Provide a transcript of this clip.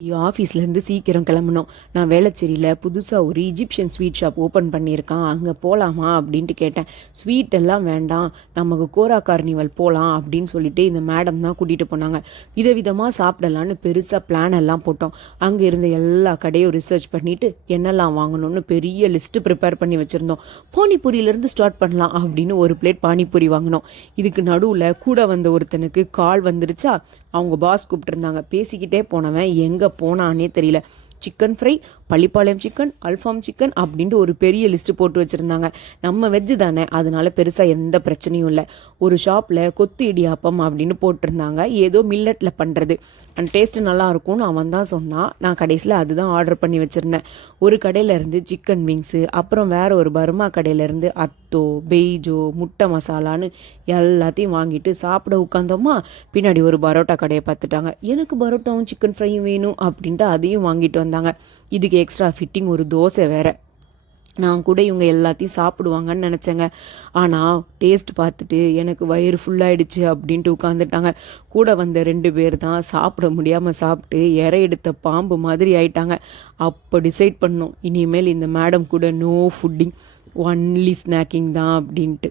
ஆஃபீஸ்லேருந்து சீக்கிரம் கிளம்பணும். நான் வேளச்சேரியில் புதுசாக ஒரு இஜிப்ஷியன் ஸ்வீட் ஷாப் ஓப்பன் பண்ணியிருக்கான், அங்கே போகலாமா அப்படின்ட்டு கேட்டேன். ஸ்வீட் எல்லாம் வேண்டாம், நமக்கு கோரா கார்னிவல் போகலாம் அப்படின்னு சொல்லிட்டு இந்த மேடம் தான் கூட்டிகிட்டு போனாங்க. விதவிதமாக சாப்பிடலான்னு பெருசாக பிளான் எல்லாம் போட்டோம். அங்கே இருந்த எல்லா கடையும் ரிசர்ச் பண்ணிவிட்டு என்னெல்லாம் வாங்கணும்னு பெரிய லிஸ்ட்டு ப்ரிப்பேர் பண்ணி வச்சுருந்தோம். பானிபூரியிலேருந்து ஸ்டார்ட் பண்ணலாம் அப்படின்னு ஒரு பிளேட் பானிபூரி வாங்கினோம். இதுக்கு நடுவில் கூட வந்த ஒருத்தனுக்கு கால் வந்துருச்சா, அவங்க பாஸ் கூப்பிட்டுருந்தாங்க. பேசிக்கிட்டே போனவன் எங்கே போனானே தெரியல. Chicken fry, Pallipalayam chicken, Alfaham chicken அப்படின்ட்டு ஒரு பெரிய லிஸ்ட்டு போட்டு வச்சுருந்தாங்க. நம்ம வெஜ்ஜு தானே, அதனால பெருசாக எந்த பிரச்சனையும் இல்லை. ஒரு ஷாப்பில் கொத்து இடியாப்பம் அப்படின்னு போட்டிருந்தாங்க, ஏதோ மில்லட்டில் பண்ணுறது. அண்ட் டேஸ்ட்டு நல்லாயிருக்கும்னு அவன் தான் சொன்னான். நான் கடைசியில் அதுதான் ஆர்டர் பண்ணி வச்சுருந்தேன். ஒரு கடையிலேருந்து சிக்கன் விங்ஸு, அப்புறம் வேறு ஒரு பர்மா கடையிலேருந்து அத்தோ, பெய்ஜோ, முட்டை மசாலான்னு எல்லாத்தையும் வாங்கிட்டு சாப்பிட உட்காந்தோமா, பின்னாடி ஒரு பரோட்டா கடையை பார்த்துட்டாங்க. எனக்கு பரோட்டாவும் சிக்கன் ஃப்ரையும் வேணும் அப்படின்ட்டு அதையும் வாங்கிட்டு வந்தாங்க. இதுக்கு எக்ஸ்ட்ரா ஃபிட்டிங் ஒரு தோசை வேற. நான் கூட இவங்க எல்லாத்தையும் சாப்பிடுவாங்கன்னு நினச்சேங்க. ஆனால் டேஸ்ட் பார்த்துட்டு எனக்கு வயிறு ஃபுல்லாகிடுச்சு அப்படின்ட்டு உட்காந்துட்டாங்க. கூட வந்த 2 பேர் தான் சாப்பிட முடியாமல் சாப்பிட்டு இறை எடுத்த பாம்பு மாதிரி ஆயிட்டாங்க. அப்போ டிசைட் பண்ணோம், இனிமேல் இந்த மேடம் கூட நோ ஃபுட்டிங், ஒன்லி ஸ்நாக்கிங் தான் அப்படின்ட்டு.